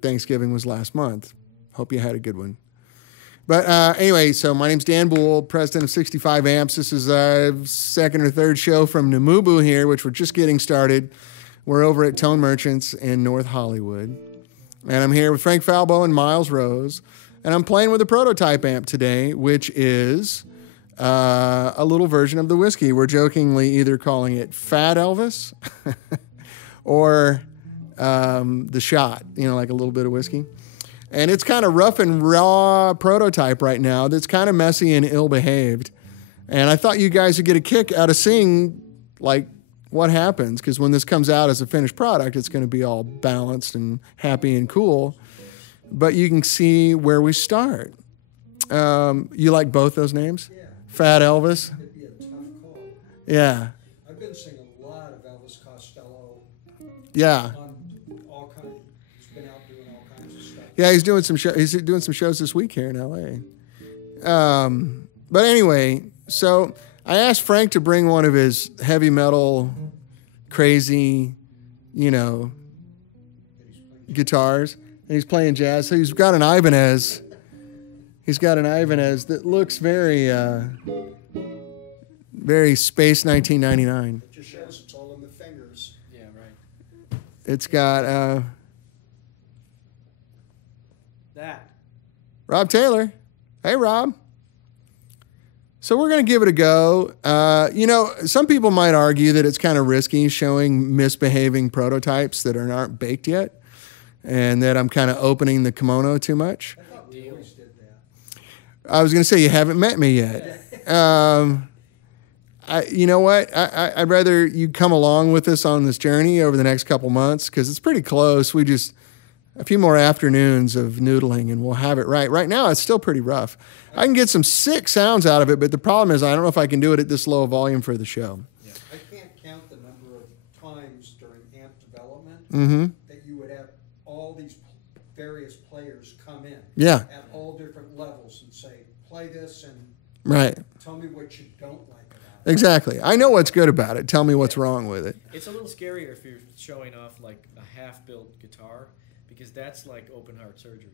Thanksgiving was last month. Hope you had a good one. But anyway, so my name's Dan Boul, president of 65 Amps. This is our second or third show from Namubu here, which we're just getting started. We're over at Tone Merchants in North Hollywood. And I'm here with Frank Falbo and Miles Rose. And I'm playing with a prototype amp today, which is a little version of the whiskey. We're jokingly either calling it Fat Elvis or the shot, like a little bit of whiskey. And it's kind of rough and raw prototype right now that's kind of messy and ill-behaved. And I thought you guys would get a kick out of seeing, what happens. Because when this comes out as a finished product, it's going to be all balanced and happy and cool. But you can see where we start. You like both those names? Yeah. Fat Elvis? It'd be a tough call. Yeah. I've been seeing a lot of Elvis Costello. Yeah. He's been out doing all kinds of stuff. Yeah, he's doing some shows this week here in LA. But anyway, so I asked Frank to bring one of his heavy metal, crazy, guitars, and he's playing jazz. So he's got an Ibanez. He's got an Ibanez that looks very, very Space 1999. It just shows it's all in the fingers. Yeah, right. It's got That. Rob Taylor. Hey, Rob. So we're going to give it a go. Some people might argue that it's kind of risky showing misbehaving prototypes that aren't baked yet, and that I'm kind of opening the kimono too much. I thought we always did that. I was going to say, you haven't met me yet. You know what? I'd rather you come along with us on this journey over the next couple months, because it's pretty close. We just, a few more afternoons of noodling and we'll have it right. Right now, it's still pretty rough. I can get some sick sounds out of it, but the problem is I don't know if I can do it at this low volume for the show. Yeah. I can't count the number of times during amp development that you would have all these various players come in at all different levels and say, play this and tell me what you don't like about it. Exactly. I know what's good about it. Tell me what's wrong with it. It's a little scarier if you're showing off like a half-built guitar, because that's like open heart surgery.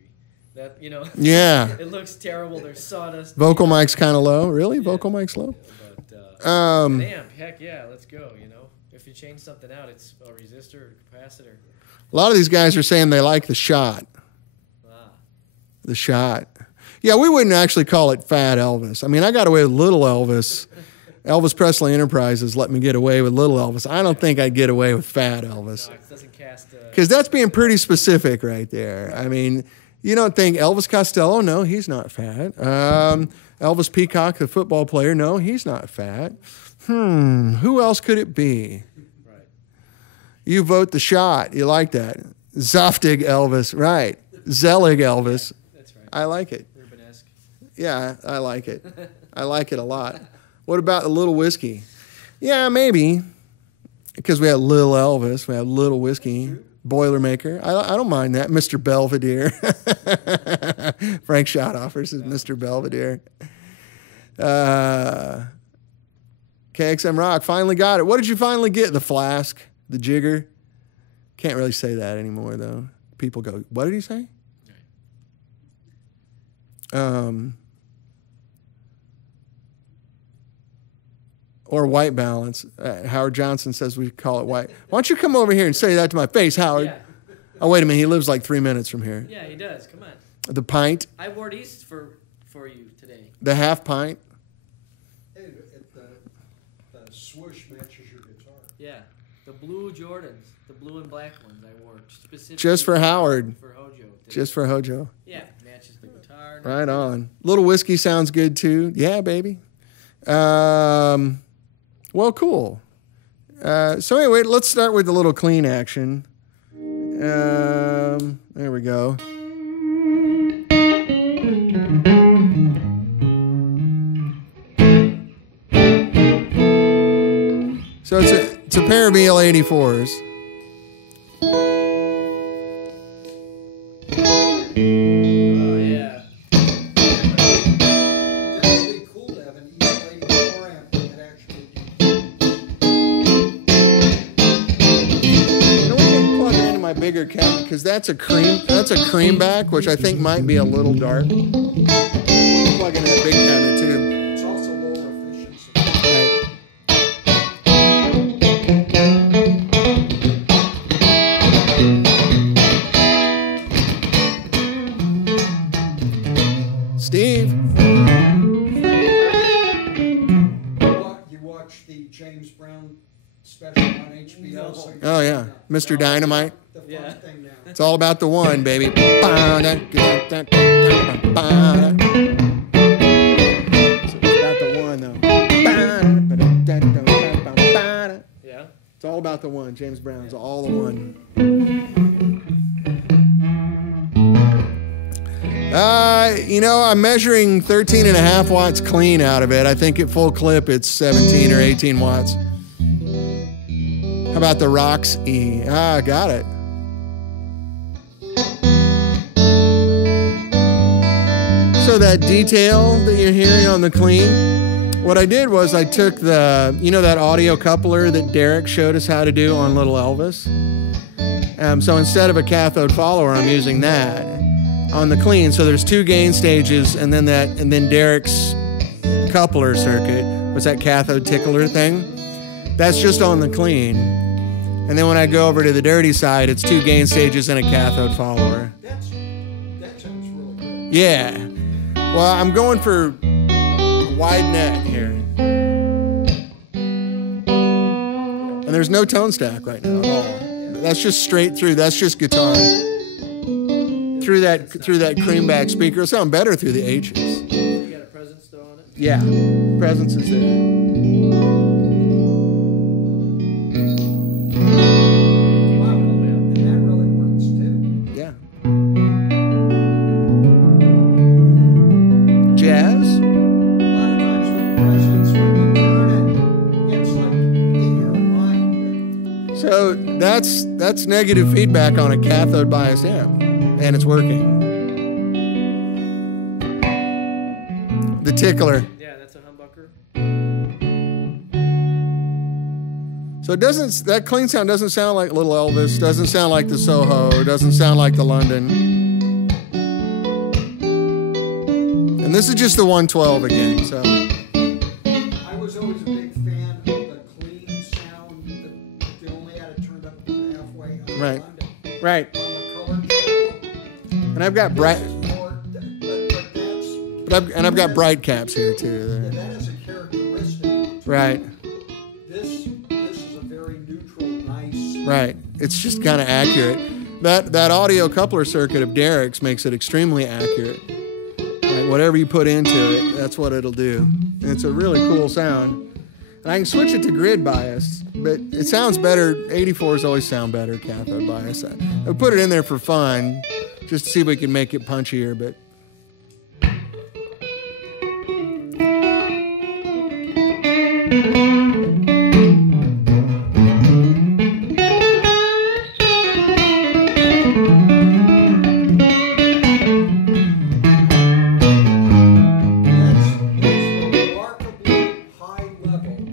That, Yeah. It looks terrible. There's sawdust. Vocal mic's kind of low. Really? Yeah. Vocal mic's low? But an amp, heck yeah, let's go, If you change something out, it's a resistor or capacitor. A lot of these guys are saying they like the shot. The shot. Yeah, we wouldn't actually call it Fat Elvis. I mean, I got away with Little Elvis. Elvis Presley Enterprises let me get away with Little Elvis. I don't think I'd get away with Fat Elvis. No, it doesn't cast... Because that's being pretty specific right there. I mean, you don't think Elvis Costello? No, he's not fat. Elvis Peacock, the football player? No, he's not fat. Who else could it be? Right. You vote the shot. You like that. Zoftig Elvis. Right. Zelig Elvis. That's right. I like it. Rubenesque. Yeah, I like it. I like it a lot. What about a little whiskey? Yeah, maybe. Because we had Little Elvis. We had Little Whiskey. Boilermaker. I don't mind that. Mr. Belvedere. Frank Schottoffers is Mr. Belvedere. KXM Rock finally got it. What did you finally get? The flask? The jigger? Can't really say that anymore, though. People go, what did he say? Or white balance. Howard Johnson says we call it white. Why don't you come over here and say that to my face, Howard? Yeah. Oh, wait a minute. He lives like 3 minutes from here. Yeah, he does. Come on. The pint. I wore these for you today. The half pint. Hey, the swoosh matches your guitar. Yeah. The blue Jordans. The blue and black ones I wore specifically. Just for Howard. For Hojo. Today. Just for Hojo. Yeah. Matches the guitar. Right on. Little whiskey sounds good, too. Yeah, baby. Well, cool. So anyway, let's start with a little clean action. There we go. So it's a pair of EL84s. Oh, yeah. That would be cool to have an EL84 amp that actually You know, we can plug it into my big bigger cap because that's a cream back, which I think might be a little dark. Plug in that big cabinet too. It's also lower efficiency. Right. Steve. You watch the James Brown special on HBO? No. So Oh yeah, Mr. Dynamite. The fun Yeah. thing now. It's all about the one, baby. So it's about the one, though. Yeah. It's all about the one. James Brown's all the one. I'm measuring 13.5 watts clean out of it. I think at full clip it's 17 or 18 watts. How about the Rox E? Got it. So that detail that you're hearing on the clean, what I did was I took that audio coupler that Derek showed us how to do on Little Elvis. So instead of a cathode follower, I'm using that on the clean. So there's 2 gain stages, and then Derek's coupler circuit was that cathode tickler thing. That's just on the clean. And then when I go over to the dirty side, it's 2 gain stages and a cathode follower. That sounds really good. Yeah. Well, I'm going for a wide net here. And there's no tone stack right now at all. That's just straight through. That's just guitar. Through that creamback speaker. It'll sound better through the H's. You got a presence though on it? Yeah. Presence is there. Wow, and that really works too. Yeah. Jazz? A lot of times with presence, when you turn it, it's like in your mind. So that's negative feedback on a cathode biased amp, and it's working. The tickler. Yeah, that's a humbucker. So that clean sound doesn't sound like Little Elvis, doesn't sound like the Soho, doesn't sound like the London. And this is just the 112 again, so. I was always a big fan of the clean sound that they only had it turned up halfway on Right. London. Right. On the color channel. And I've got bright I've got bright caps here too. That is a characteristic. Right. This is a very neutral, nice. Right. It's just kind of accurate. That audio coupler circuit of Derek's makes it extremely accurate. Like whatever you put into it, that's what it'll do. And it's a really cool sound. And I can switch it to grid bias, but it sounds better. 84s always sound better cathode bias. I put it in there for fun, just to see if we can make it punchier, but.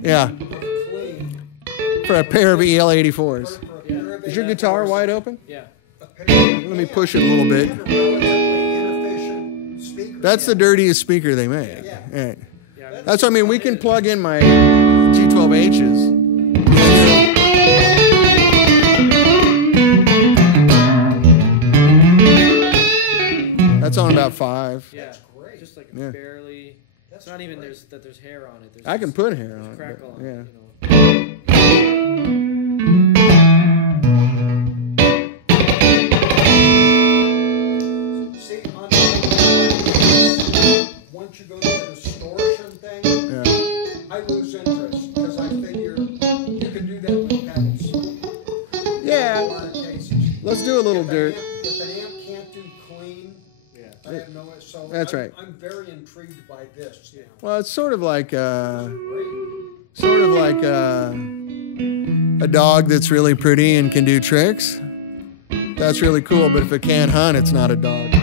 Yeah. For a pair of EL84s. Is your guitar wide open? Yeah. Let me push it a little bit. That's the dirtiest speaker they make. Right. That's what I mean. We can plug in my G12Hs. That's on about 5. Yeah. That's great. Just like Yeah. barely. It's not even there's hair on it. There's I can put hair on it. crackle on Yeah. it. See, once you go to the distortion thing, I lose interest because I figure you can do that with pedals. Yeah. In a lot of cases. Let's do a little dirt. If an amp can't do clean, I have no. So That's right. I'm very intrigued by this now. Well, it's sort of like Great. a dog that's really pretty and can do tricks. That's really cool, but if it can't hunt, it's not a dog.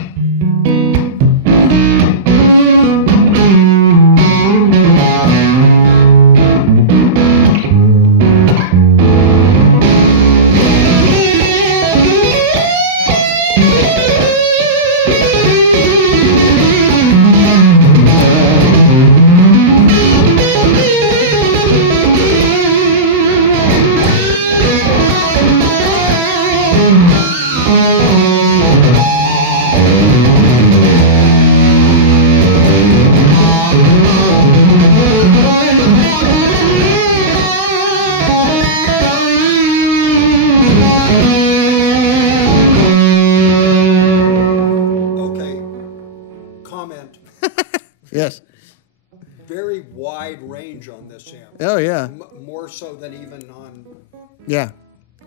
very wide range on this amp. Oh, yeah. More so than even on... Yeah.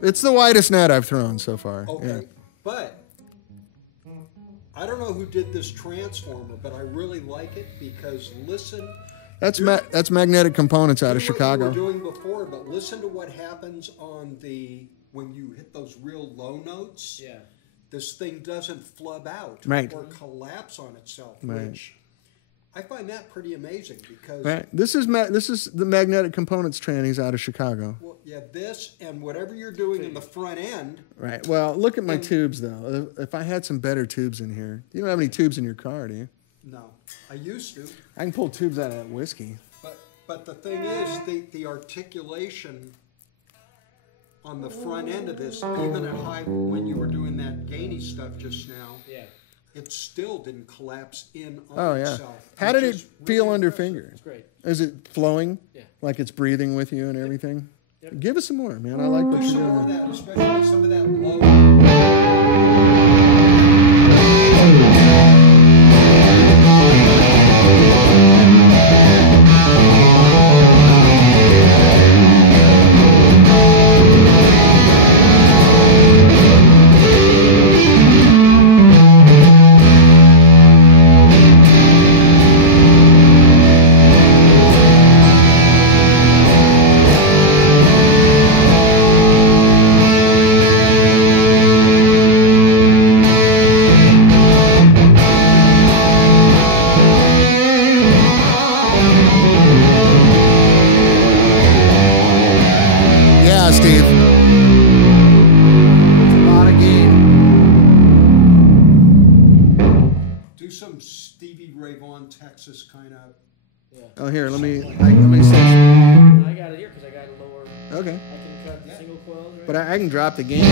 It's the widest net I've thrown so far. Okay. Yeah. But I don't know who did this transformer, but I really like it because listen... That's Magnetic Components out of Chicago. What you were doing before, but listen to what happens on when you hit those real low notes. Yeah. This thing doesn't flub out or collapse on itself, which I find that pretty amazing because this is the Magnetic Components trannies out of Chicago. Well, yeah, this and whatever you're doing in the front end. Right. Well, look at my tubes though. If I had some better tubes in here, you don't have any tubes in your car, do you? No, I used to. I can pull tubes out of that whiskey. But the thing is, the articulation on the front end of this, even at high, when you were doing that gainy stuff just now, it still didn't collapse in on itself. How did it feel really under impressive. finger? It's great. Is it flowing? Yeah. Like it's breathing with you and everything? Yep. Give us some more, man. I like what you're Some more of doing. that, especially some of that low. Yeah, Steve. It's a lot of gain. Do some Stevie Ray Vaughan, Texas kind of. Yeah. Oh, here, let me see. I got it here because I got a lower. Okay. I can cut the single coils. Right? But I can drop the gain.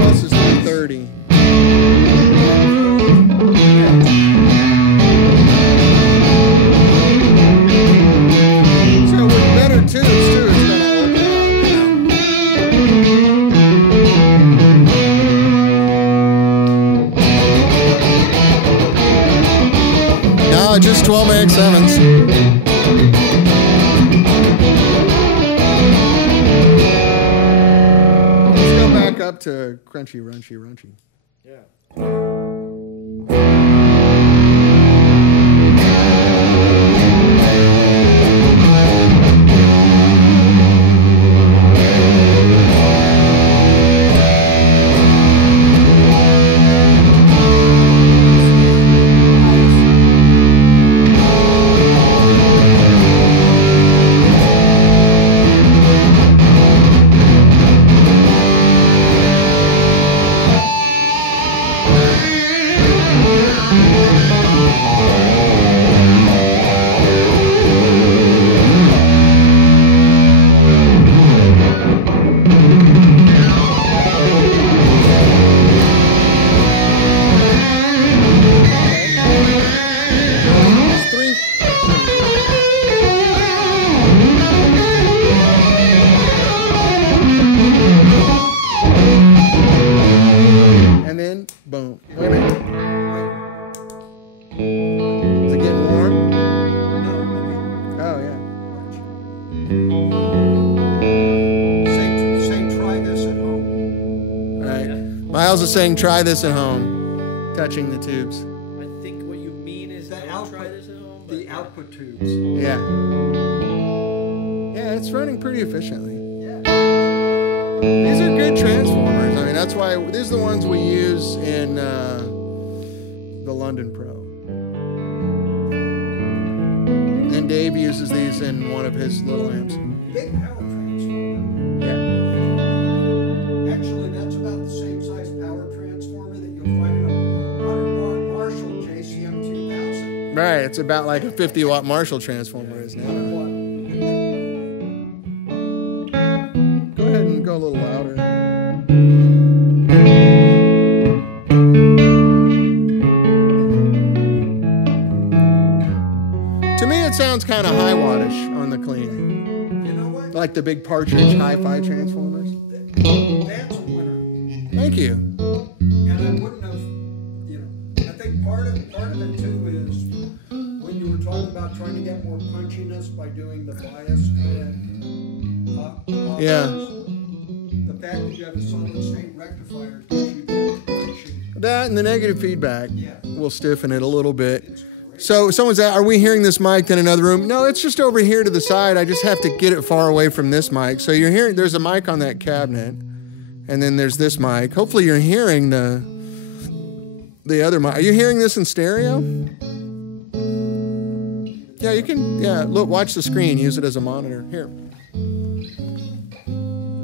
Plus is 130. So with better tubes too, it's gonna open up, No, just 12x7s. Let's go back up to crunchy, runchy. Yeah. It's three. And then, boom. Wait a minute. Is it getting warm? Oh, yeah. Say try this at home. All right. Miles is saying, try this at home. Touching the tubes. I think what you mean is The don't output, try this at home. But the output tubes. Yeah. Yeah, it's running pretty efficiently. Yeah. These are good transformers. I mean, that's why these are the ones we use in the London Pro. And Dave uses these in one of his little amps. Big power transformer. Yeah. Right, it's about like a 50-watt Marshall transformer is now. Go ahead and go a little louder. To me, it sounds kind of high wattage on the clean. You know what? Like the big Partridge hi-fi transformers. That's a winner. Thank you. And I wouldn't have, I think part of it too is when you were talking about trying to get more punchiness by doing the bias kind of Yeah. the fact that you have a solid state rectifier gives you that punchy. That and the negative feedback Yeah. will stiffen it a little bit. So someone's at, are we hearing this mic in another room? No, it's just over here to the side. I just have to get it far away from this mic. So you're hearing, there's a mic on that cabinet, and then there's this mic. Hopefully you're hearing the other mic. Are you hearing this in stereo? Yeah, you can, yeah, look, watch the screen. Use it as a monitor. Here. Does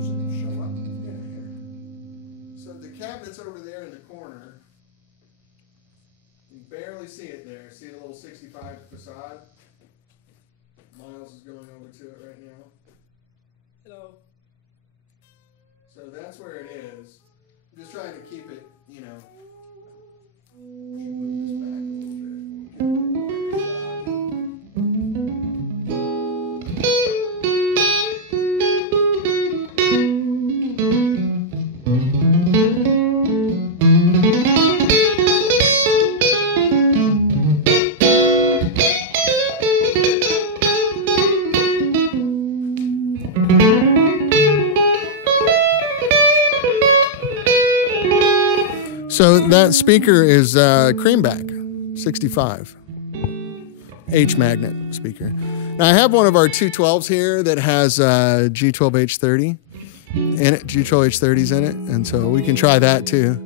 it show up? Yeah, here. So the cabinet's over there in the corner. You barely see it there. See the little 65 facade? Miles is going over to it right now. Hello. So that's where it is. I'm just trying to keep it, you know. Should move this back a little bit. So that speaker is Creamback 65 H magnet speaker. Now I have one of our 212s here that has G12H30 in it, G12H30s in it, and so we can try that too.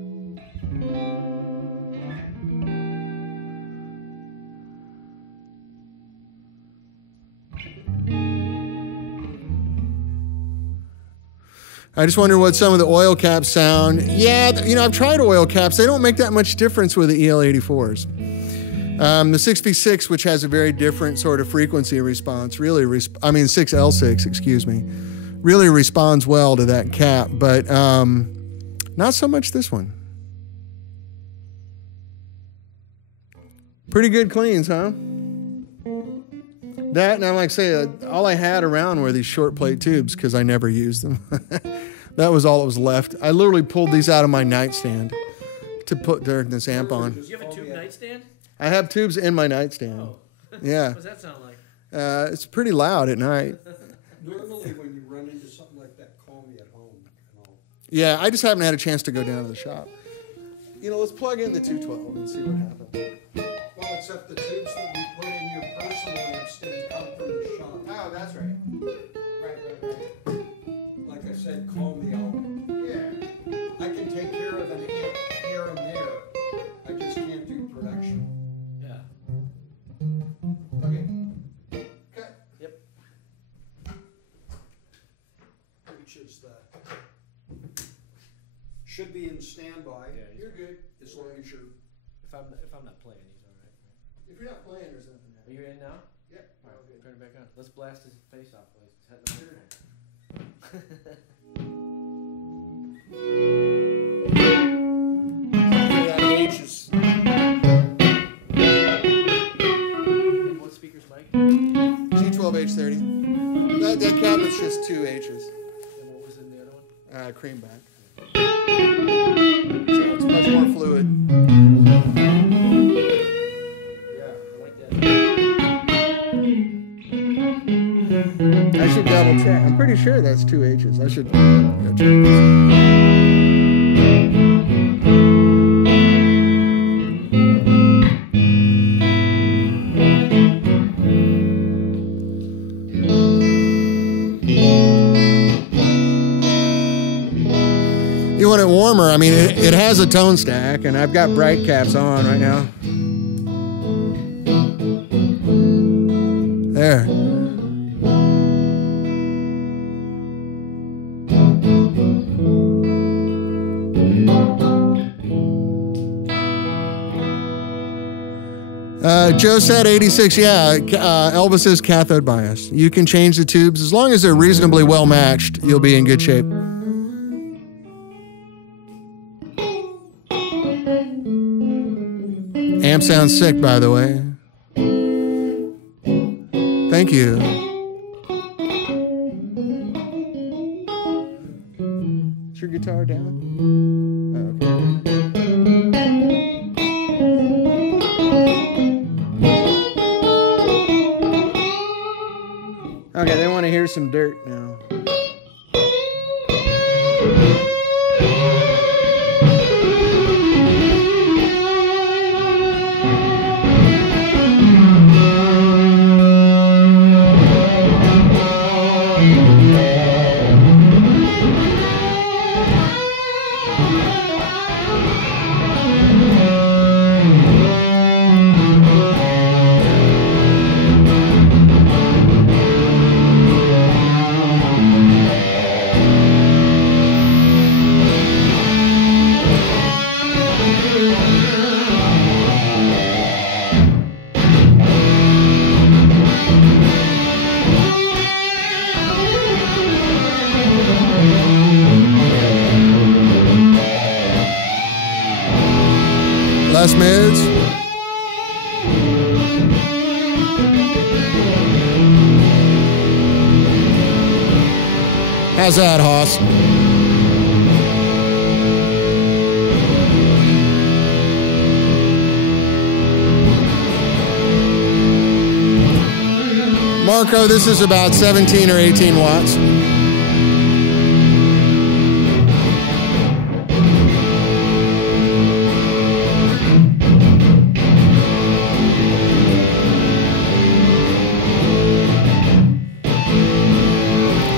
I just wonder what some of the oil caps sound. Yeah, you know, I've tried oil caps. They don't make that much difference with the EL84s. The 6V6, which has a very different sort of frequency response, really, 6L6, excuse me, really responds well to that cap, but not so much this one. Pretty good cleans, huh? That, and I like to say, all I had around were these short plate tubes because I never used them. That was all that was left. I literally pulled these out of my nightstand to put this amp on. Do you have a tube nightstand? I have tubes in my nightstand. Oh. Yeah. What does that sound like? It's pretty loud at night. Normally when you run into something like that, call me at home. And I'll Yeah, I just haven't had a chance to go down to the shop. You know, let's plug in the 212 and see what happens. Well, except the tubes that we put in your personal amps didn't come from the shop. Oh, that's right. Right. Like I said, call me out. Yeah. I can take care of an amp here and there. I just can't do production. Yeah. Okay. Cut. Yep. Which is should be in standby. Yeah, You're good. As long as you're. If I'm not playing, he's all right. If you're not playing, there's nothing Are you in now? Yep. All right, turn it back on. Let's blast his face off, please. H's. And what speaker's mic? And G12H30. That cabinet's just 2 H's. what was in the other one? Creamback. So it's much more fluid. Yeah, I like that. I should double check. I'm pretty sure that's 2 H's. I should go check this. You want it warmer? I mean, it has a tone stack, and I've got bright caps on right now. There. Joe said 86. Yeah, Elvis is cathode bias. You can change the tubes. As long as they're reasonably well matched, you'll be in good shape. Amp sounds sick, by the way. Thank you. Is your guitar down? Oh, okay. Okay, they want to hear some dirt now. Less mids. How's that, Hoss? Marco, this is about 17 or 18 watts.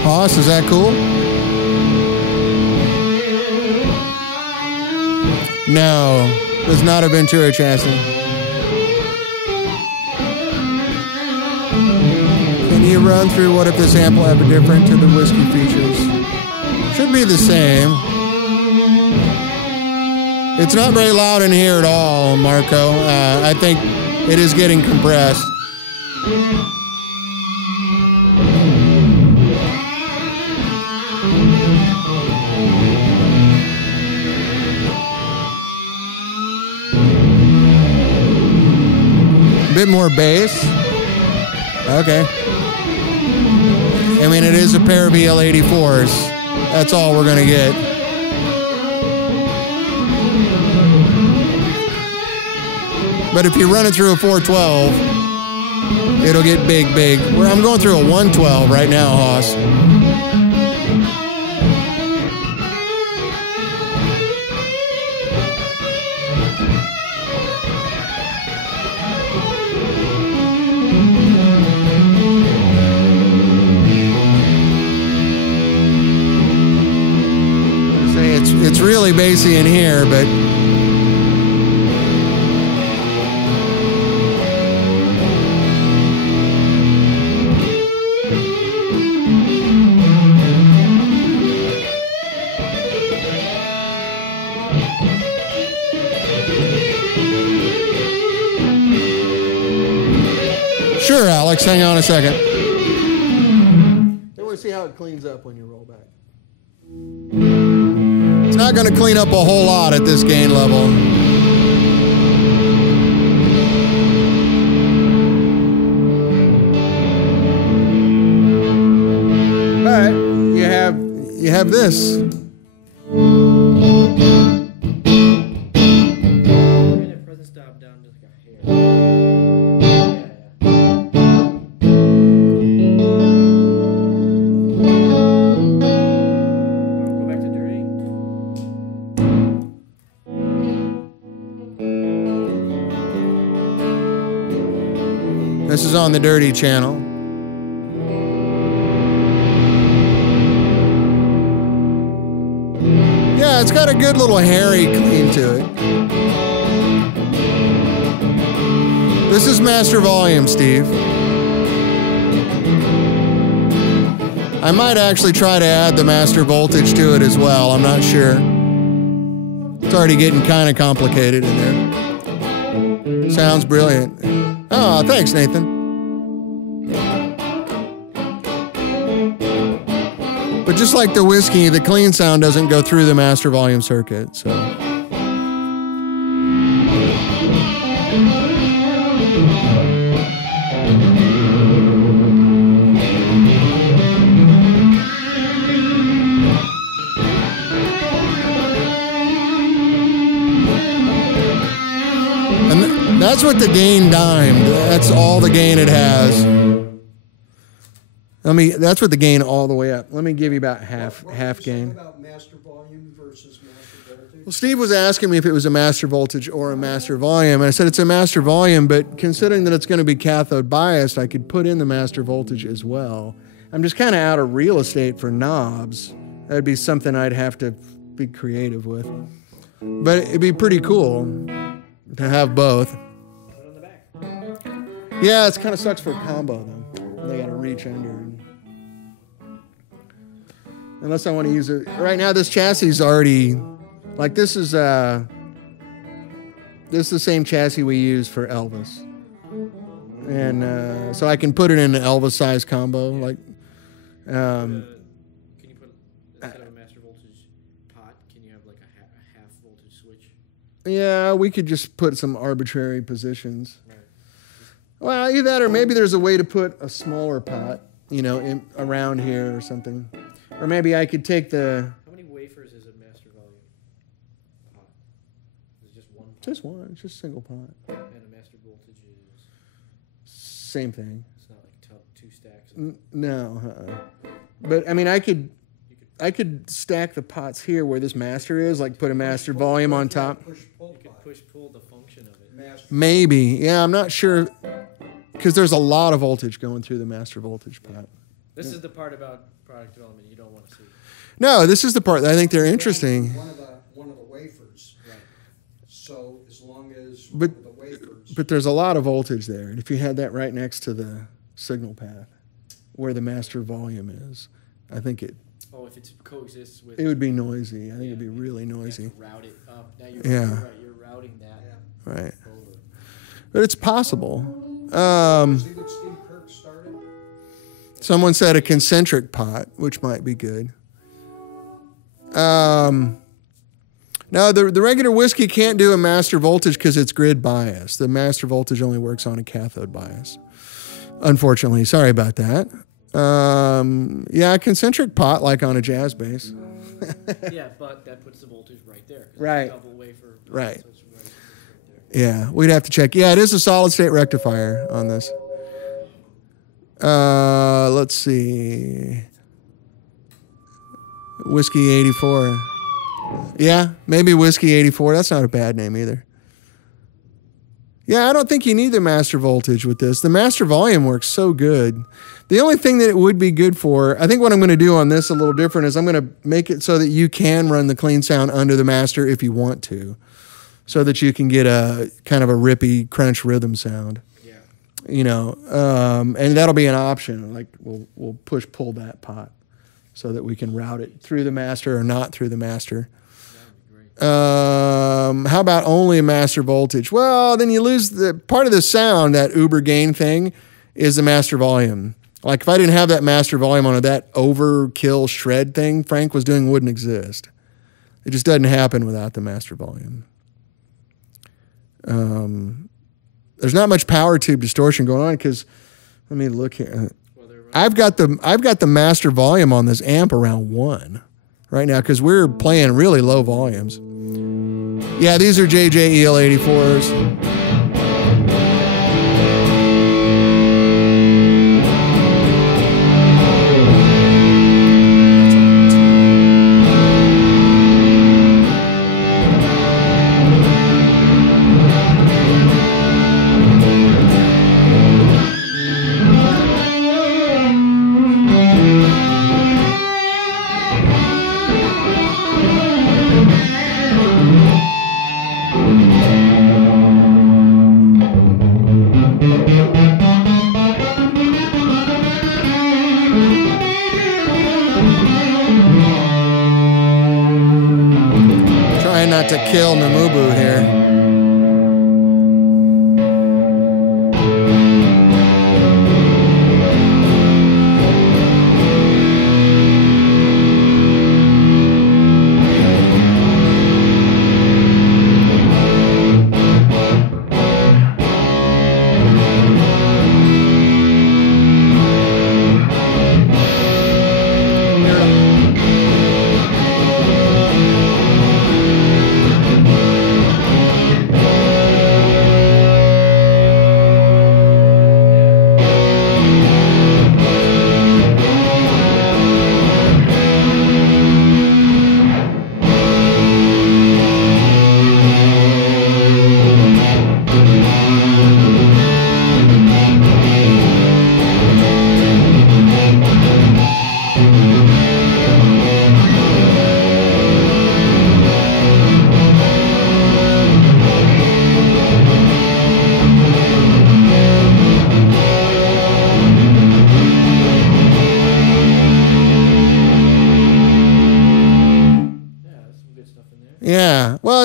Hoss, is that cool? No, there's not a Ventura chassis. Can you run through what if this amp will have a different to the whiskey features? Should be the same. It's not very loud in here at all, Marco. I think it is getting compressed. Bit more bass. Okay. I mean, it is a pair of EL84s. That's all we're going to get. But if you run it through a 412, it'll get big, big. I'm going through a 112 right now, Hoss. It's really bassy in here, but sure, Alex, hang on a second. I want to see how it cleans up when you roll back. It's not going to clean up a whole lot at this gain level. All right, you have this. This is on the dirty channel. Yeah, it's got a good little hairy clean to it. This is master volume, Steve. I might actually try to add the master voltage to it as well. I'm not sure. It's already getting kind of complicated in there. Sounds brilliant. Oh, thanks, Nathan. But just like the whiskey, the clean sound doesn't go through the master volume circuit, so. And that's what the gain dimed. That's all the gain it has. That's what the gain all the way up. Let me give you about half gain. What about master volume versus master voltage? Well, Steve was asking me if it was a master voltage or a master volume, and I said it's a master volume, but considering that it's going to be cathode biased, I could put in the master voltage as well. I'm just kind of out of real estate for knobs. That'd be something I'd have to be creative with. But it'd be pretty cool to have both. Yeah, it kind of sucks for a combo, though. They got to reach under. Unless I want to use it. Right now, this chassis is already, like this is the same chassis we use for Elvis. And so I can put it in an Elvis size combo. Like, can you put, instead of a master voltage pot, can you have like a half voltage switch? Yeah, we could just put some arbitrary positions. Right. Well, either that or maybe there's a way to put a smaller pot, you know, around here or something. Or maybe I could take the... How many wafers is a master volume pot? Is it just one pot? Just one. It's just a single pot. And a master voltage is... Same thing. It's not like two stacks? No. But, I mean, I could stack the pots here where this master is, like put a master volume on top. You could push-pull the function of it. Maybe. Yeah, I'm not sure. Because there's a lot of voltage going through the master voltage pot. This is the part about product development you don't want to see. No, this is the part that I think they're interesting. One of the wafers. Right. So as long as but, one of the wafers. But there's a lot of voltage there. And if you had that right next to the signal path where the master volume is, I think it... Oh, if it coexists with... It would be noisy. I think it'd be really noisy. You have to route it up. Now you're routing that right. over. But it's possible. See what Steve Kirk started? Someone said a concentric pot, which might be good. Now, the regular whiskey can't do a master voltage because it's grid bias. The master voltage only works on a cathode bias. Unfortunately, sorry about that. Yeah, a concentric pot like on a jazz bass. Yeah, but that puts the voltage right there. Right. Double wafer. Right. So it's right there. Yeah, we'd have to check. Yeah, it is a solid state rectifier on this. Let's see. Whiskey 84. Yeah, maybe Whiskey 84. That's not a bad name either. Yeah, I don't think you need the master voltage with this. The master volume works so good. The only thing that it would be good for, I think what I'm going to do on this a little different is I'm going to make it so that you can run the clean sound under the master if you want to, so that you can get a kind of a rippy crunch rhythm sound. Yeah. You know, and that'll be an option. Like we'll pull that pot so that we can route it through the master or not through the master. How about only a master voltage? Well, then you lose the part of the sound. That uber gain thing is the master volume. Like if I didn't have that master volume on it, that overkill shred thing Frank was doing wouldn't exist. It just doesn't happen without the master volume. There's not much power tube distortion going on because, let me look here. I've got the master volume on this amp around 1 right now because we're playing really low volumes. Yeah, these are JJ EL84s. Not to kill Namubu here.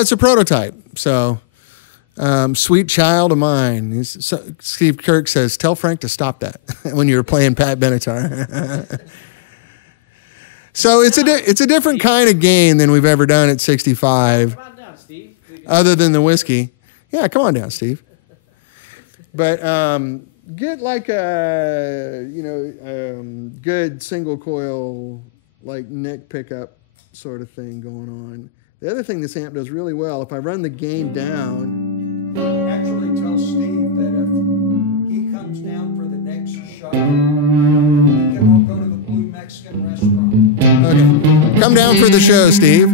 Well, it's a prototype. So, sweet child of mine. Steve Kirk says, tell Frank to stop that when you were playing Pat Benatar. So it's a different kind of game than we've ever done at 65. Come on down, Steve. Other than the whiskey. Yeah, come on down, Steve. But get like a, good single coil, like neck pickup sort of thing going on. The other thing this amp does really well, if I run the gain down. Actually tell Steve that if he comes down for the next show, he can all go to the Blue Mexican restaurant. Okay. Come down for the show, Steve.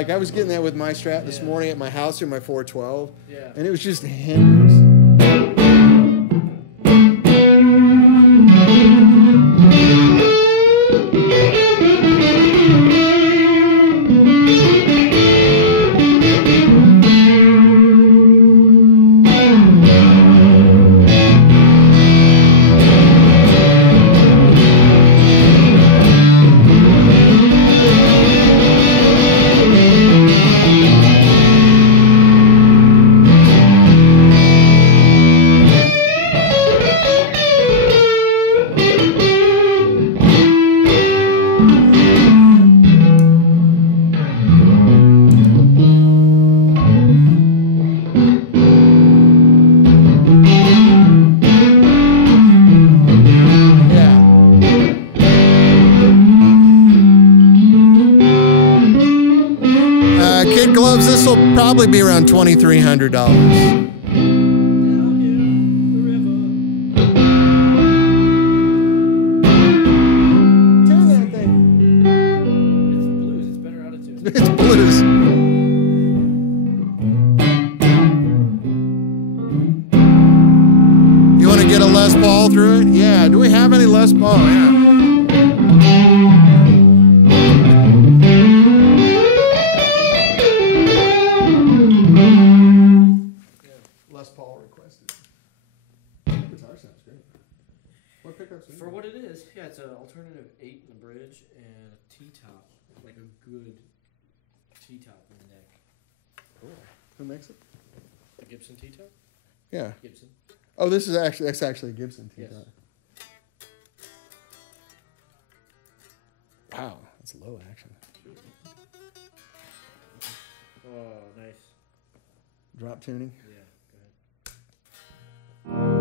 I was getting that with my Strat this morning at my house through my 412, and it was just hammers. This will probably be around $2,300. Turn that thing. It's blues. It's better out of tune. It's blues. You want to get a Les Paul through it? Yeah. Do we have any Les Paul? Yeah. For what it is, yeah, it's an alternative 8 in the bridge and a T-top, like a good T-top in the neck. Cool. Who makes it? The Gibson T-top? Yeah. Gibson. Oh, that's actually a Gibson T-top. Yes. Wow, that's low action. Oh, nice. Drop tuning. Yeah, go ahead.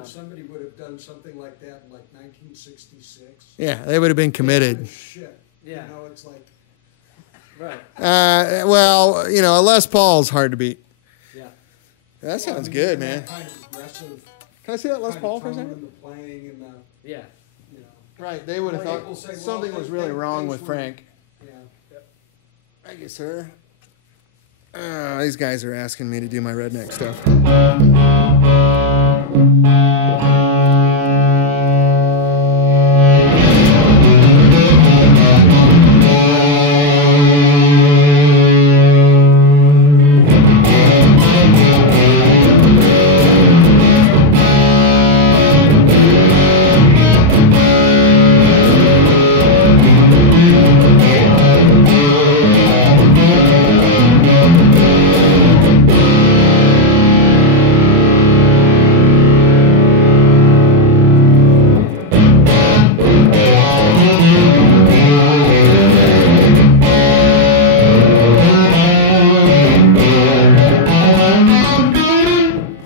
that somebody would have done something like that in like 1966. Yeah, they would have been committed. Shit. Yeah. You know, it's like. Right. Well, you know, a Les Paul's hard to beat. Yeah. That sounds good, man. Kind of aggressive. Can I see that Les Paul for a second? And the playing and the, Yeah. you know. Right, they would have thought People say, well, something was really wrong with Frank. Yeah. Thank you, sir. These guys are asking me to do my redneck stuff.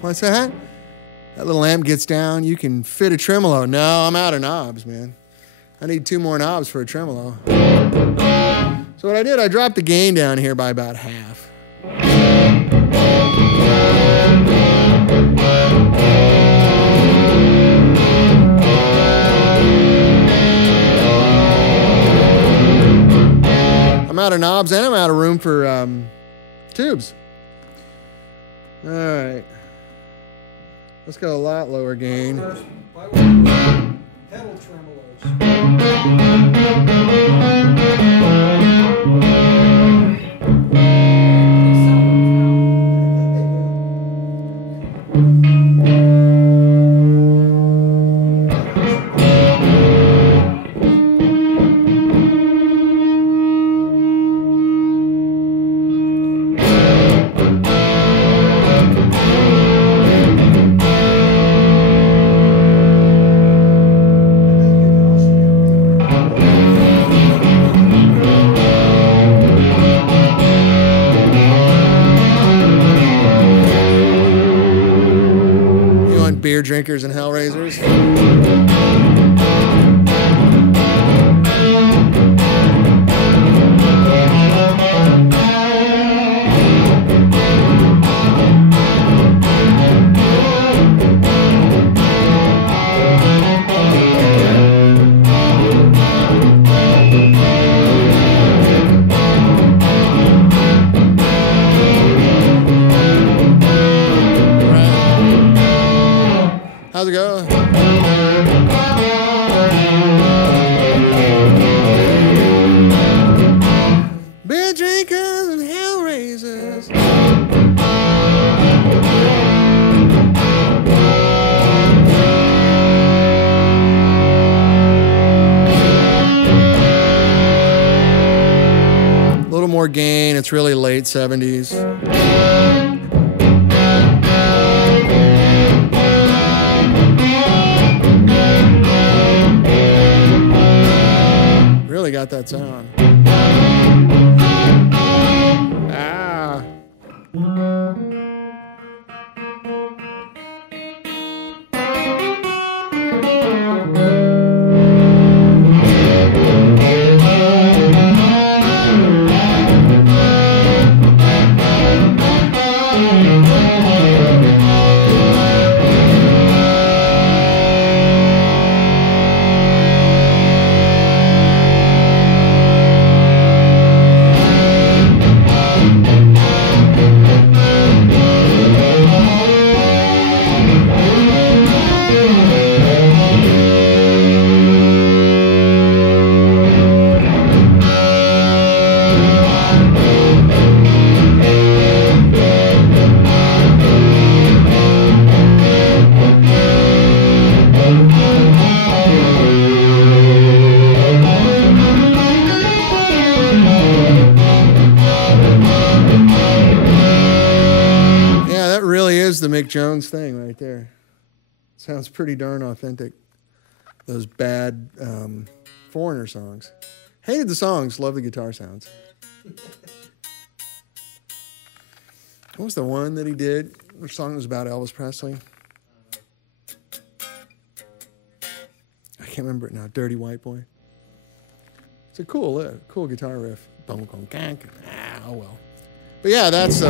What's that? That little amp gets down, you can fit a tremolo. No, I'm out of knobs, man. I need 2 more knobs for a tremolo. So what I did, I dropped the gain down here by about half. I'm out of knobs and I'm out of room for tubes. All right. Let's go a lot lower gain. Pedal tremolos. Beer drinkers and hellraisers. How's it go? Beer drinkers and hellraisers. A little more gain. It's really late 70s. Really got that sound. Ah. The Mick Jones thing right there. Sounds pretty darn authentic. Those bad Foreigner songs. Hated the songs, love the guitar sounds. What was the one that he did? Which song was about Elvis Presley? can't remember it now. Dirty White Boy. It's a cool guitar riff. Oh well. But yeah, that's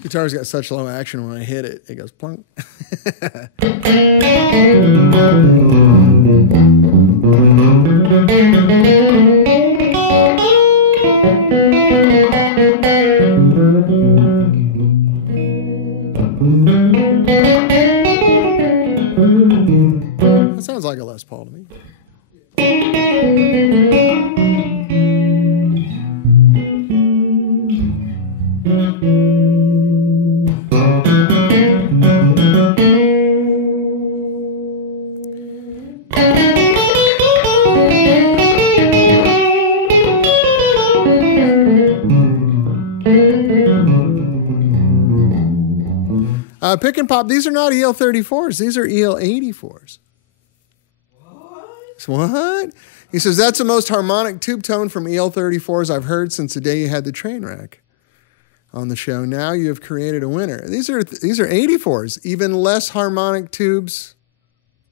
guitar's got such low action. When I hit it, it goes plunk. That sounds like a Les Paul to me. Pick and Pop, these are not EL34s. These are EL84s. What? He says, that's the most harmonic tube tone from EL34s I've heard since the day you had the train wreck on the show. Now you have created a winner. These are 84s, even less harmonic tubes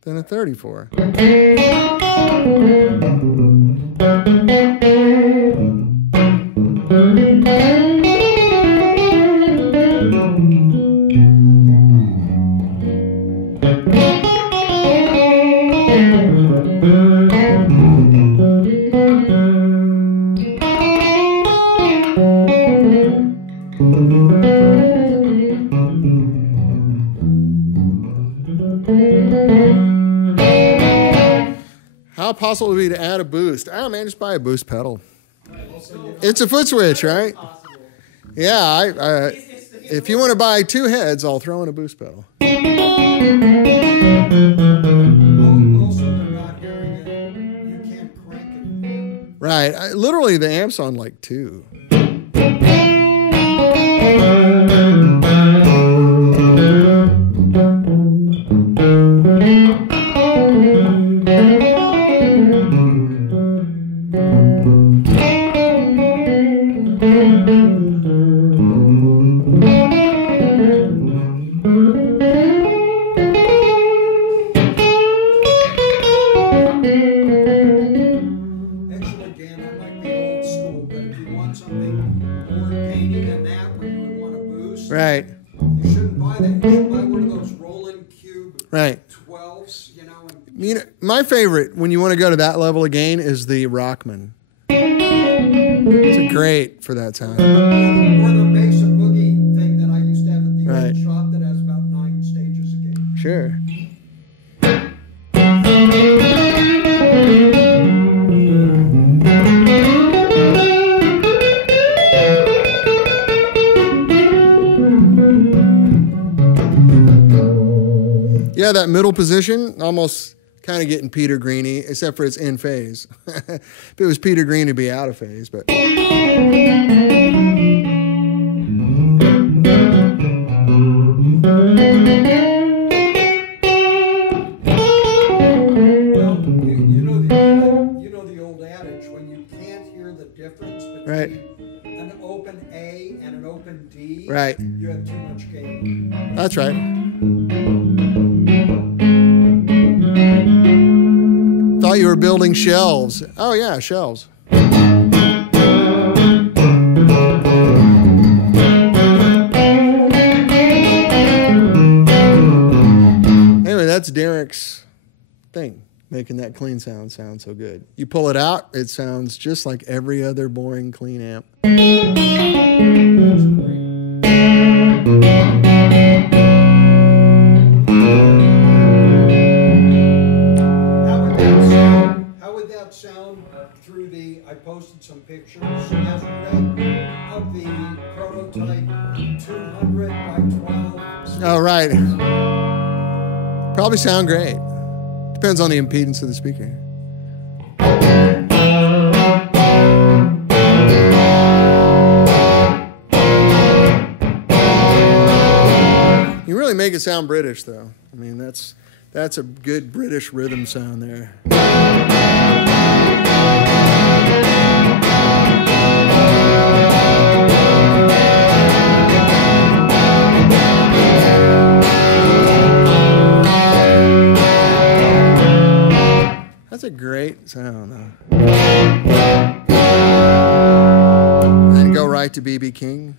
than a 34. How possible would it be to add a boost? Oh man, just buy a boost pedal. It's a foot switch, right? Yeah, if you want to buy 2 heads, I'll throw in a boost pedal. Also, they're not hearing it. You can't crank it. Right. Literally, the amp's on like 2. Right. You shouldn't buy that. You should buy one of those rolling cube right. 12s, you know. You know, my favorite, when you want to go to that level of gain, is the Rockman. It's great for that time. Or the Mesa Boogie thing that I used to have at the old shop that has about 9 stages of gain. Sure. Yeah, that middle position, almost kind of getting Peter Greeny, except for it's in phase. If it was Peter Green, it'd be out of phase. But well, you know the old adage, when you can't hear the difference between an open A and an open D, you have too much gain. That's right. Thought you were building shelves. Oh yeah, shelves. Anyway, that's Derek's thing, making that clean sound sound so good. You pull it out, it sounds just like every other boring clean amp. How would that sound through the? I posted some pictures yesterday of the prototype 200 by 12. Oh, right. Probably sound great. Depends on the impedance of the speaker. You really make it sound British, though. I mean, that's a good British rhythm sound there. That's a great sound, though. Then go right to B.B. King.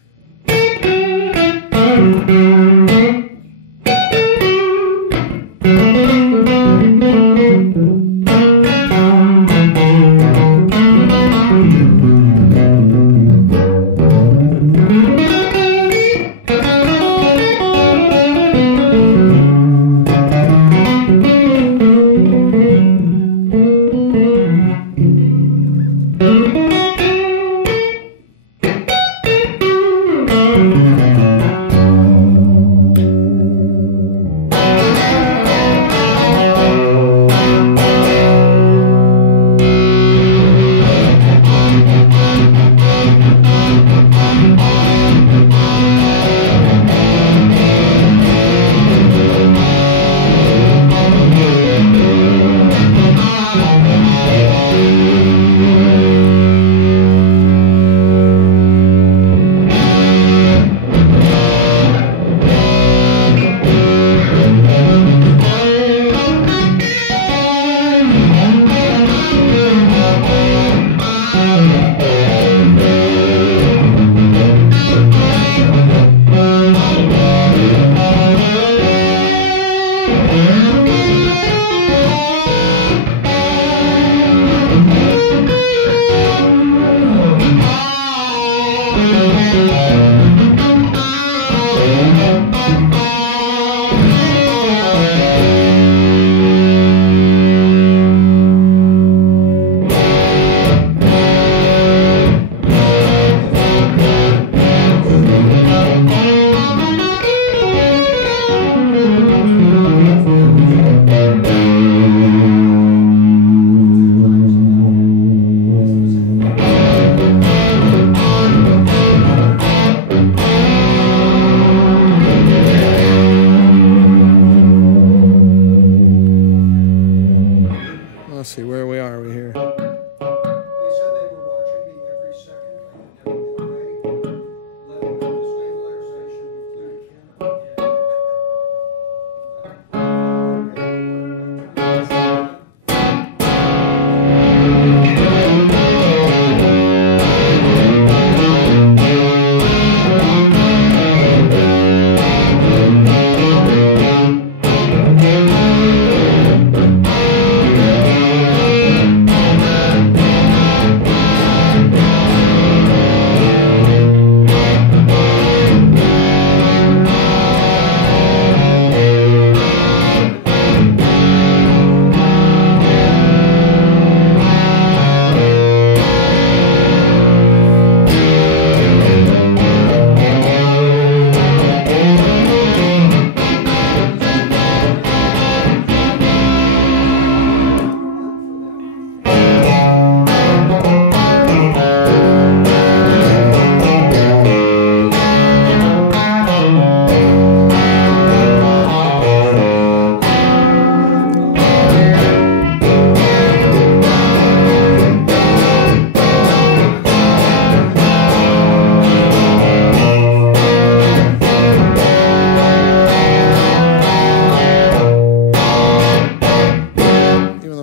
Let's see, where are we here? They said they were watching me every second. I had never been away. Letting go the stabilization, clear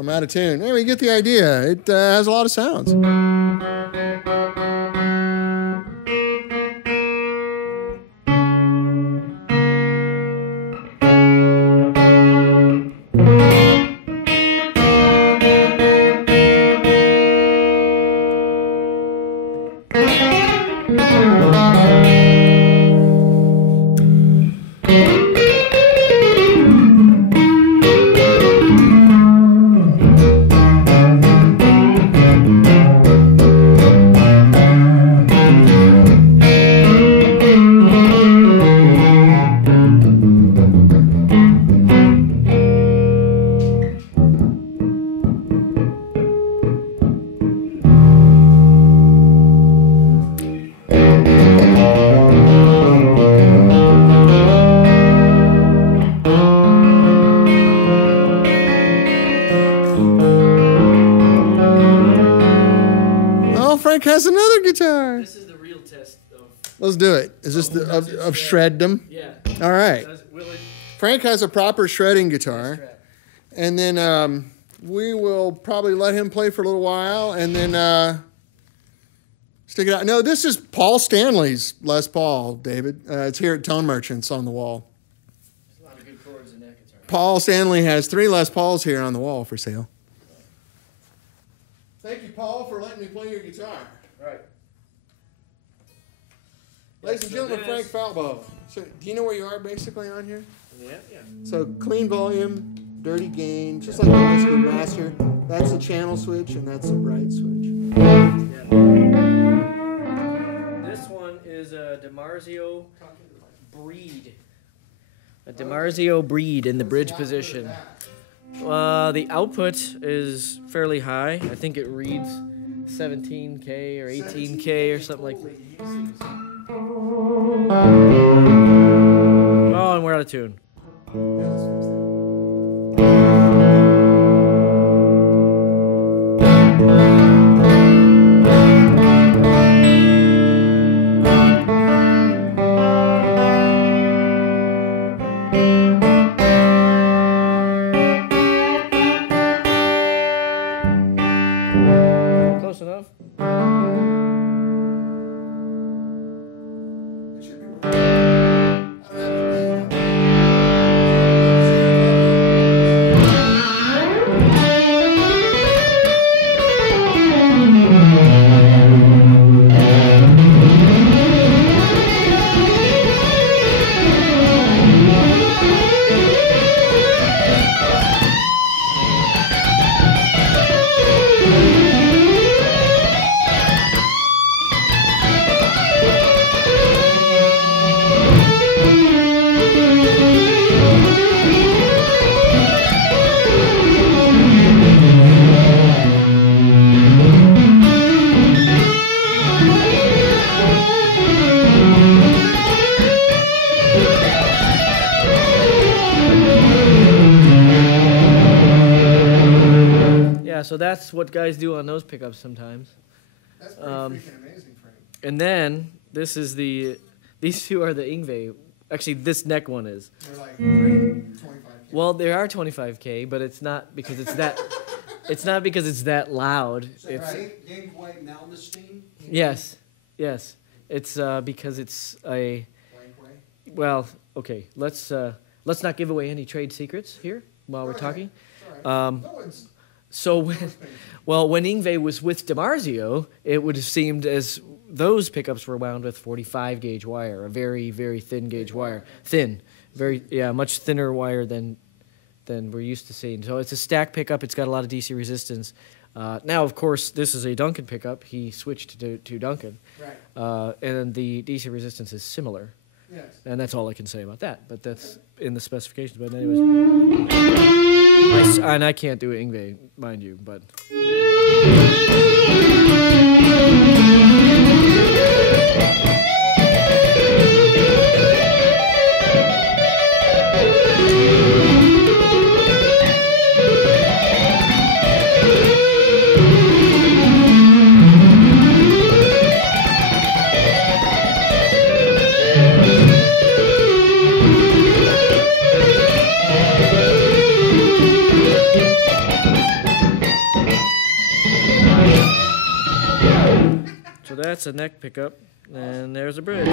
Out of tune. Anyway, you get the idea. It has a lot of sounds. Frank has another guitar. This is the real test of. Let's do it. Is this of shred them? Yeah. All right. Will it? Frank has a proper shredding guitar, and then we will probably let him play for a little while, and then stick it out. No, this is Paul Stanley's Les Paul, David. It's here at Tone Merchants on the wall. There's a lot of good chords in that guitar. Paul Stanley has 3 Les Pauls here on the wall for sale. Thank you, Paul, for letting me play your guitar. Right. Ladies and gentlemen, Frank Falbo. So, do you know where you are basically on here? Yeah. So, clean volume, dirty gain, just like the Western Master. That's the channel switch, and that's the bright switch. Yeah. This one is a DiMarzio Breed. A DiMarzio Breed in the bridge position. The output is fairly high. I think it reads 17K or 18K or something like that. Oh, and we're out of tune. Close enough. So that's what guys do on those pickups sometimes. That's pretty freaking amazing, Frank. And then this is these two are the Yngwie. Actually, this neck one is. They're like 25K. Well, they are 25K, but it's not because it's that. It's not because it's that loud. So It's Yngwie Malmsteen? yes. It's because it's a. Well, okay. Let's not give away any trade secrets here while we're talking. So when Yngwie was with DiMarzio, it would have seemed as those pickups were wound with 45 gauge wire, a very, very thin gauge wire. Thin. Much thinner wire than we're used to seeing. So it's a stack pickup. It's got a lot of DC resistance. Now, of course, this is a Duncan pickup. He switched to Duncan. Right. And the DC resistance is similar. Yes. And that's all I can say about that. But that's in the specifications. But anyways. And I can't do Yngwie, mind you, but... So that's a neck pickup, and there's a bridge.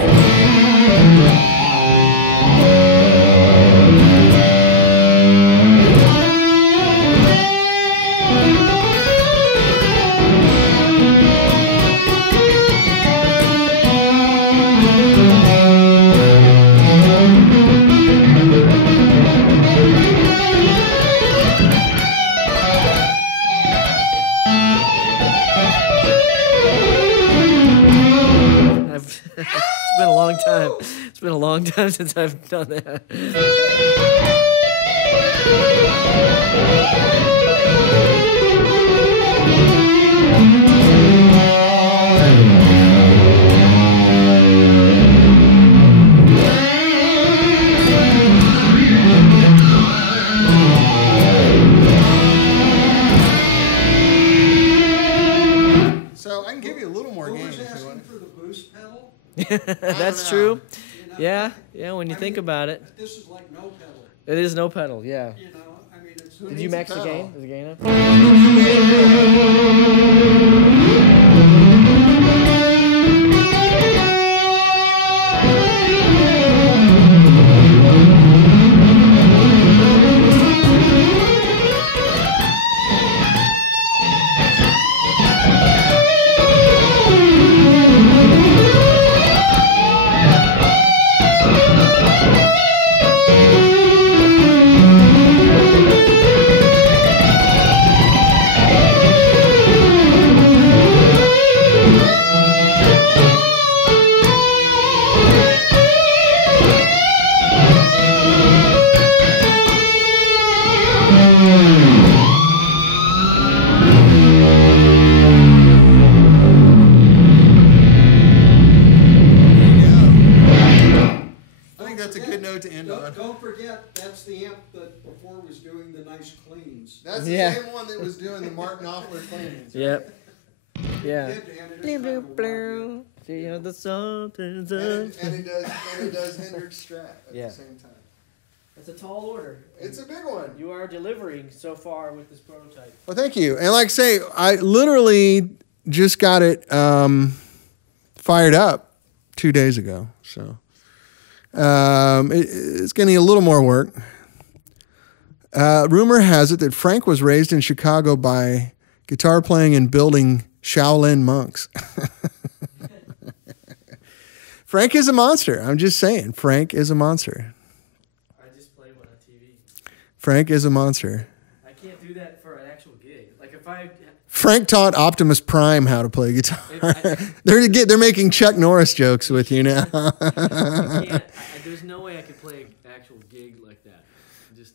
It's been a long time. It's been a long time since I've done that. So I can give you a little more Who gain was if you asking want. for the boost pedal? That's know. true. You know, Yeah, when you think about it. This is like no pedal. It is no pedal, yeah. You know, I mean, it's. Did you max the gain? Is the gain up? Don't forget, that's the amp that before was doing the nice cleans. That's the Yeah. same one that was doing the Mark Knopfler cleanings. Yep. Yeah. And it is kind of a warm See how the salt is And it does Hendrix Strat at Yeah. the same time. That's a tall order. It's a big one. You are delivering so far with this prototype. Well, thank you. And like I say, I literally just got it fired up 2 days ago. So it's going to need a little more work. Rumor has it that Frank was raised in Chicago by guitar playing and building Shaolin monks. Frank is a monster. I'm just saying. Frank is a monster. I just play one on TV. Frank is a monster. I can't do that for an actual gig. Like if I... Frank taught Optimus Prime how to play guitar. They're making Chuck Norris jokes with you now. There's no way I could play an actual gig like that.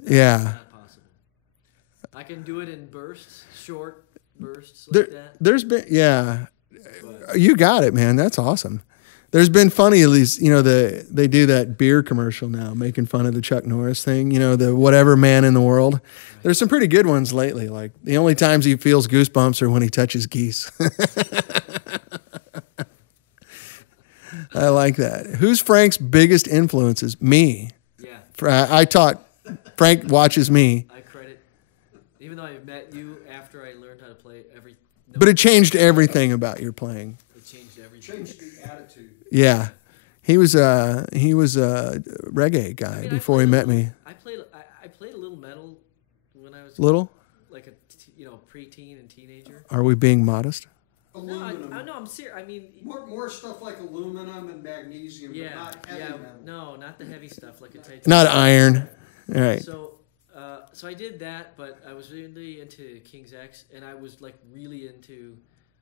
Yeah. Not possible. I can do it in bursts, short bursts like that. There's been, you got it, man. That's awesome. There's been funny, at least, they do that beer commercial now, making fun of the Chuck Norris thing, the whatever man in the world. There's some pretty good ones lately. Like the only times he feels goosebumps are when he touches geese. I like that. Who's Frank's biggest influences? Me. Yeah. I taught, Frank watches me. I credit, even though I met you after I learned how to play every... No, But it changed everything about your playing. it changed everything. Changed the attitude. Yeah. He was a reggae guy before he met me. I played a little metal when I was Little? like a preteen and teenager. Are we being modest? Aluminum. No, I'm serious. I mean, More stuff like aluminum and magnesium, but not heavy metal. no, not the heavy stuff like a titanium. Not iron. All right. So I did that, but I was really into King's X, and I was like really into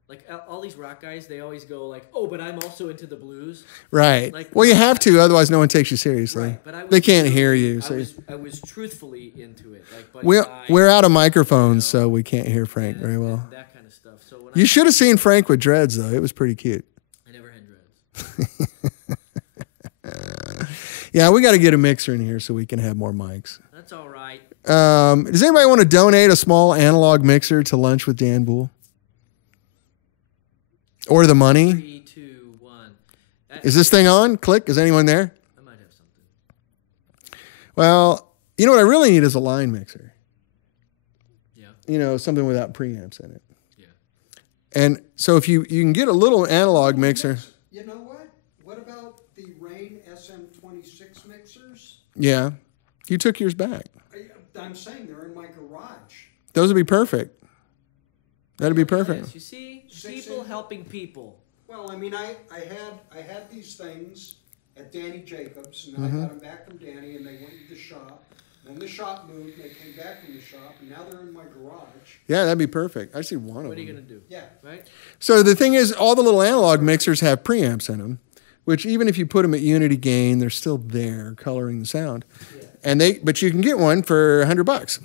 like all these rock guys. They always go like, "Oh, but I'm also into the blues." Right. Like, Well, you have to, otherwise no one takes you seriously. Right, but I was They can't hear you. So I was truthfully into it. Like, Buddy we're Guy, we're out of microphones, so we can't hear Frank very well. that kind of stuff. So when You should have seen Frank with dreads, though. It was pretty cute. I never had dreads. Yeah, we got to get a mixer in here so we can have more mics. That's all right. Does anybody want to donate a small analog mixer to Lunch with Dan Boul? Or the money? 3, 2, 1. Is this thing on? Click. Is anyone there? I might have something. Well, you know what I really need is a line mixer. Yeah. Something without preamps in it. Yeah. And so if you can get a little analog mixer. You know what? What about the Rane SM26 mixers? Yeah. You took yours back. I'm saying they're in my garage. Those would be perfect. That'd be perfect. Yes, you see, people helping people. Well, I mean, I had these things at Danny Jacobs, and Mm-hmm. I got them back from Danny, and they went to the shop. When the shop moved, they came back from the shop, and now they're in my garage. Yeah, that'd be perfect. I see one of them. What are you going to do? Yeah. Right? So the thing is, all the little analog mixers have preamps in them, which even if you put them at unity gain, they're still there coloring the sound. Yeah. But you can get one for $100.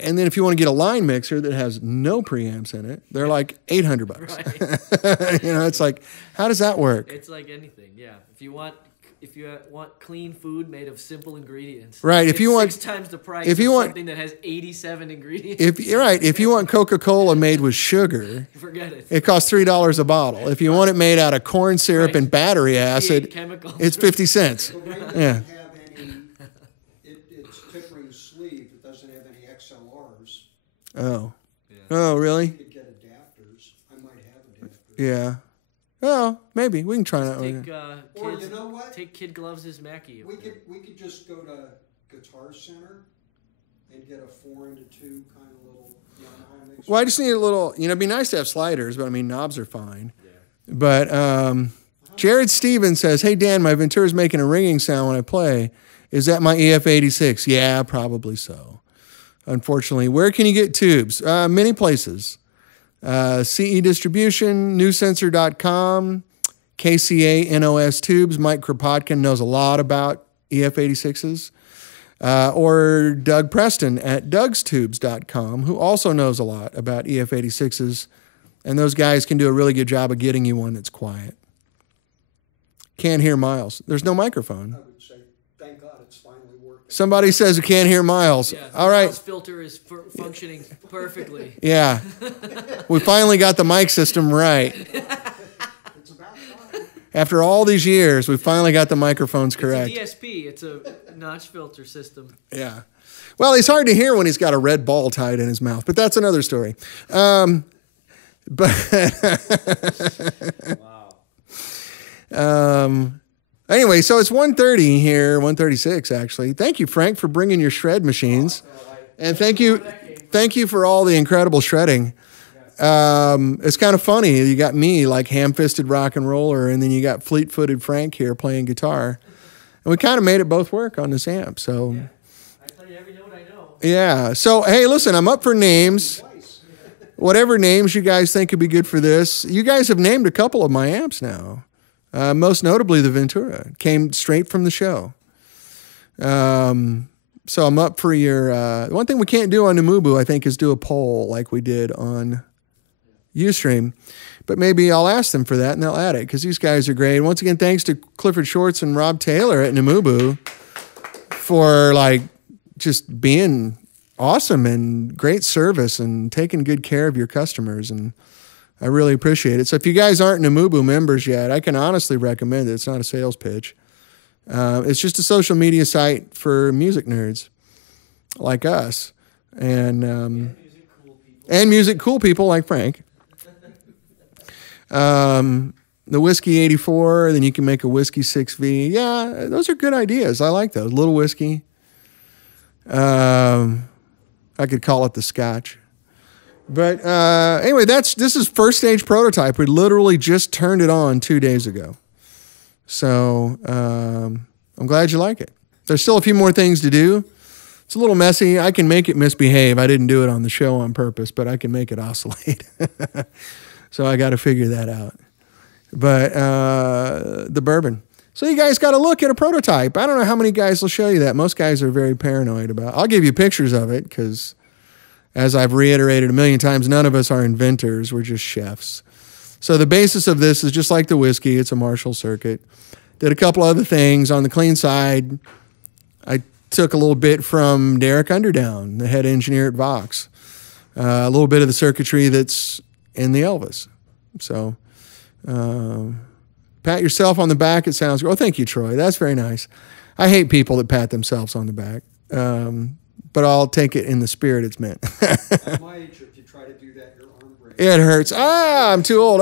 And then if you want to get a line mixer that has no preamps in it, they're like $800. Right. It's like, how does that work? It's like anything, yeah. If you want if you want clean food made of simple ingredients, right? If you want 6 times the price, if you want something that has 87 ingredients. If you want Coca-Cola made with sugar, forget it. It costs $3 a bottle. If you want it made out of corn syrup and battery acid, it's 50 cents. Yeah. It's tip ring sleeve. It doesn't have any XLRs. Oh. Yeah. Oh, really? You could get adapters. I might have adapters. Yeah. Oh, maybe we can try that. Or you know what? Take kid gloves as Mackie. We could just go to Guitar Center and get a 4-into-2 kind of little Yamaha mixer. Well, I just need a little. It'd be nice to have sliders, but I mean knobs are fine. Yeah. But Jared Stevens says, "Hey Dan, my Ventura's making a ringing sound when I play. Is that my EF86? Yeah, probably so. Unfortunately, where can you get tubes? Many places. CE Distribution, newsensor.com, KCA-NOS Tubes. Mike Kropotkin knows a lot about EF86s. Or Doug Preston at dougstubes.com, who also knows a lot about EF86s. And those guys can do a really good job of getting you one that's quiet. Can't hear Miles. There's no microphone. I would say, thank God it's finally working. Somebody says you can't hear Miles. Yeah, all right. Miles filter is functioning perfectly. Yeah. We finally got the mic system right. It's about time. After all these years, we finally got the microphones correct. It's a DSP. It's a notch filter system. Yeah. Well, he's hard to hear when he's got a red ball tied in his mouth, but that's another story. Wow. Anyway, so it's 1:30 here, 1:36 actually. Thank you, Frank, for bringing your shred machines. And thank you for all the incredible shredding. It's kind of funny. You got me, like ham-fisted rock and roller, and then you got fleet-footed Frank here playing guitar. And we kind of made it both work on this amp. So, yeah. I play every note I know. Yeah. So, hey, listen, I'm up for names. Whatever names you guys think could be good for this. You guys have named a couple of my amps now. Most notably the Ventura. Came straight from the show. So I'm up for your... one thing we can't do on Numubu, I think, is do a poll like we did on Ustream. But maybe I'll ask them for that, and they'll add it, because these guys are great. Once again, thanks to Clifford Shorts and Rob Taylor at Numubu for, like, just being awesome and great service and taking good care of your customers. And I really appreciate it. So if you guys aren't Numubu members yet, I can honestly recommend it. It's not a sales pitch. It's just a social media site for music nerds like us. And music cool people like Frank. The Whiskey 84, then you can make a Whiskey 6V. Yeah, those are good ideas. I like those. Little whiskey. I could call it the Scotch. But anyway, this is first stage prototype. We literally just turned it on 2 days ago. So I'm glad you like it. There's still a few more things to do. It's a little messy. I can make it misbehave. I didn't do it on the show on purpose, but I can make it oscillate. So I got to figure that out. But the bourbon. So you guys got to look at a prototype. I don't know how many guys will show you that. Most guys are very paranoid about it. I'll give you pictures of it because, as I've reiterated a million times, none of us are inventors. We're just chefs. So the basis of this is just like the whiskey. It's a Marshall circuit. Did a couple other things. On the clean side, I took a little bit from Derek Underdown, the head engineer at Vox. A little bit of the circuitry that's in the Elvis. So pat yourself on the back. It sounds good. Oh, thank you, Troy. That's very nice. I hate people that pat themselves on the back. But I'll take it in the spirit it's meant. At my age, if you try to do that, your arm breaks. It hurts. I'm too old.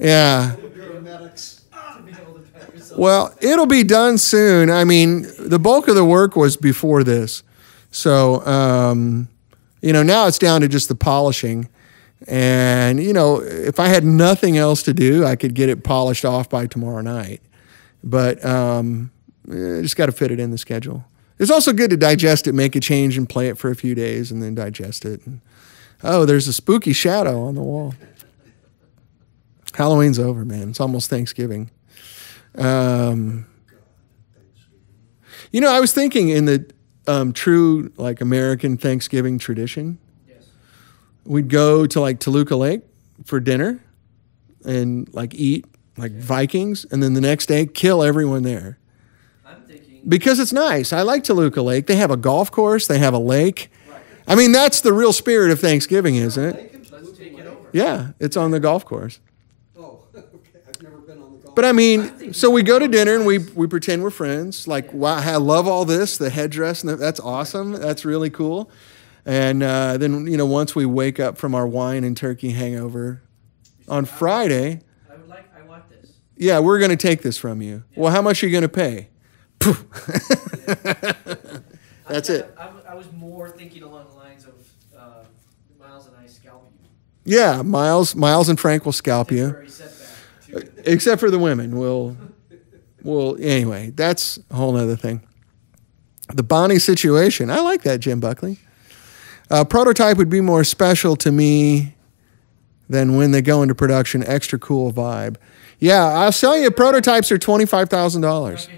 Yeah. Well, it'll be done soon. I mean, the bulk of the work was before this. So, now it's down to just the polishing. And, if I had nothing else to do, I could get it polished off by tomorrow night. But just got to fit it in the schedule. It's also good to digest it, make a change, and play it for a few days, and then digest it. And, there's a spooky shadow on the wall. Halloween's over, man. It's almost Thanksgiving. I was thinking in the true, like, American Thanksgiving tradition, we'd go to, like, Toluca Lake for dinner, and like eat like Vikings, and then the next day kill everyone there. I'm thinking because it's nice. I like Toluca Lake. They have a golf course. They have a lake. Right. I mean, that's the real spirit of Thanksgiving, isn't it? Let's take it over. Yeah, it's on the golf course. Oh, okay. I've never been on the golf. But I mean, so we go to dinner and we pretend we're friends. Like, wow, I love all this, the headdress, and that's awesome. That's really cool. And then, you know, once we wake up from our wine and turkey hangover on Friday, I want this. Yeah, we're going to take this from you. Yeah. Well, how much are you going to pay? That's it. I was more thinking along the lines of Miles and I scalp you. Yeah, Miles and Frank will scalp you. Except for the women. We'll anyway, that's a whole other thing. The Bonnie situation. I like that, Jim Buckley. Prototype would be more special to me than when they go into production. Extra cool vibe. Yeah, I'll sell you. Prototypes are $25,000.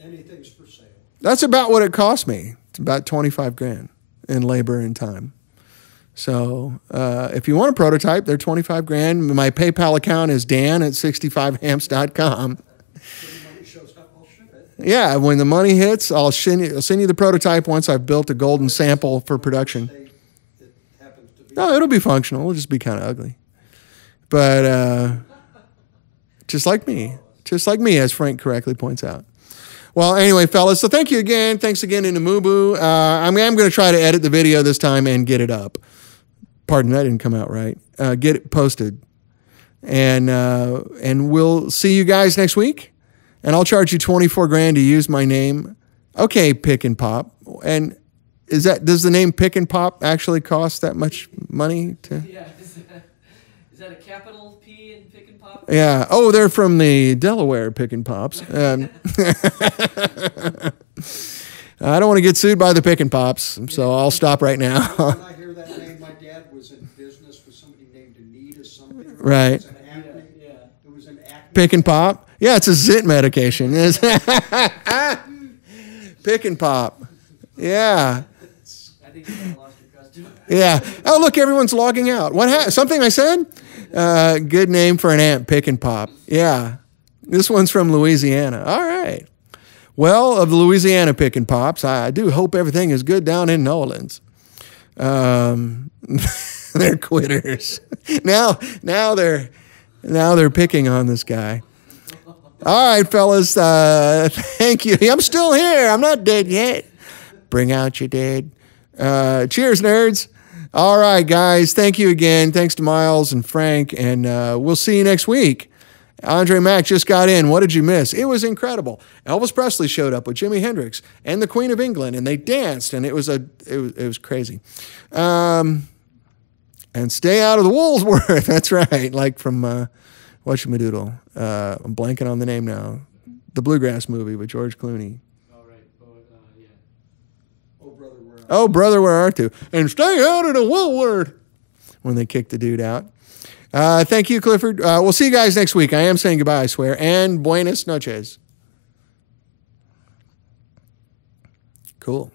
Anything's for sale. That's about what it cost me. It's about $25,000 in labor and time. So if you want a prototype, they're $25,000. My PayPal account is dan@65amps.com. Yeah, when the money hits, I'll send you the prototype once I've built a golden sample for production. No, it'll be functional. It'll just be kind of ugly. But just like me, as Frank correctly points out. Well, anyway, fellas, so thank you again. Thanks again to Namubu. I'm going to try to edit the video this time and get it up. Pardon, that didn't come out right. Get it posted. And we'll see you guys next week. And I'll charge you $24,000 to use my name. Okay, Pick and Pop. And does the name Pick and Pop actually cost that much money to? Yeah. Is that a capital P in Pick and Pop? Yeah. Oh, they're from the Delaware Pick and Pops. I don't want to get sued by the Pick and Pops, so I'll stop right now. When I hear that name, my dad was in business with somebody named Anita something. Right. It was an acne. Pick and Pop? Yeah, it's a zit medication. Pick and Pop. Yeah. I think you lost your customer. Yeah. Oh, look, everyone's logging out. Something I said? Good name for an amp, Pick and Pop. Yeah. This one's from Louisiana. All right. Well, of the Louisiana Pick and Pops, I do hope everything is good down in New Orleans. They're quitters. Now they're picking on this guy. All right, fellas. Thank you. I'm still here. I'm not dead yet. Bring out your dead. Cheers, nerds. All right, guys. Thank you again. Thanks to Miles and Frank, and we'll see you next week. Andre Mack just got in. What did you miss? It was incredible. Elvis Presley showed up with Jimi Hendrix and the Queen of England, and they danced, and it was crazy. And stay out of the Woolsworth. That's right. Like from whatchamadoodle. I'm blanking on the name now. The Bluegrass movie with George Clooney. Oh, right. Yeah. Oh, brother, where art thou? And stay out of the Woolworth. When they kicked the dude out. Thank you, Clifford. We'll see you guys next week. I am saying goodbye, I swear. And buenas noches. Cool.